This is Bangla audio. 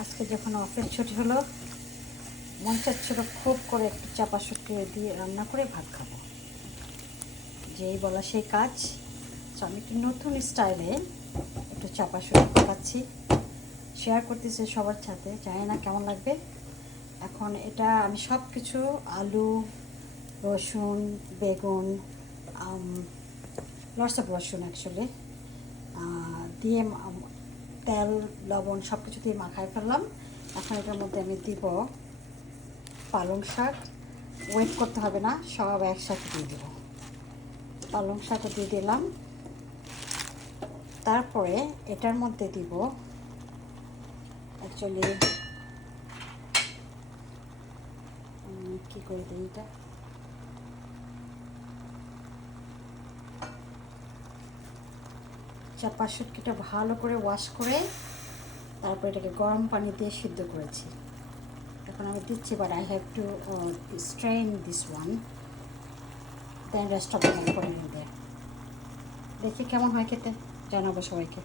আজকে যখন অফিস ছুটি হলো, মন চাচ্ছিল খুব করে একটু চাপা শুটকি দিয়ে রান্না করে ভাত খাবো। যেই বলা সেই কাজ। তো আমি একটু নতুন স্টাইলে একটু চাপা শুটকি পাকাচ্ছি, শেয়ার করতেছি সবার সাথে। জানি না কেমন লাগবে। এখন এটা আমি সব কিছু আলু, রসুন, বেগুন, লটস অফ রসুন অ্যাকচুয়ালি দিয়ে তেল, লবণ সব কিছু দিয়ে মাখায় ফেললাম। এখন এটার মধ্যে আমি দিব পালং শাক। ওয়েট করতে হবে না, সব একসাথে দিয়ে দেবো। পালং শাকও দিয়ে দিলাম। তারপরে এটার মধ্যে দিব অ্যাকচুয়ালি কী করে দিই এটা, চাপা শুটকিটা ভালো করে ওয়াশ করে তারপর এটাকে গরম পানি দিয়ে সিদ্ধ করেছি। এখন আমি দিচ্ছি, but I have to strain this one, then rest of the pot in there. দেখি কেমন হয় খেতে, জানাবো সবাইকে।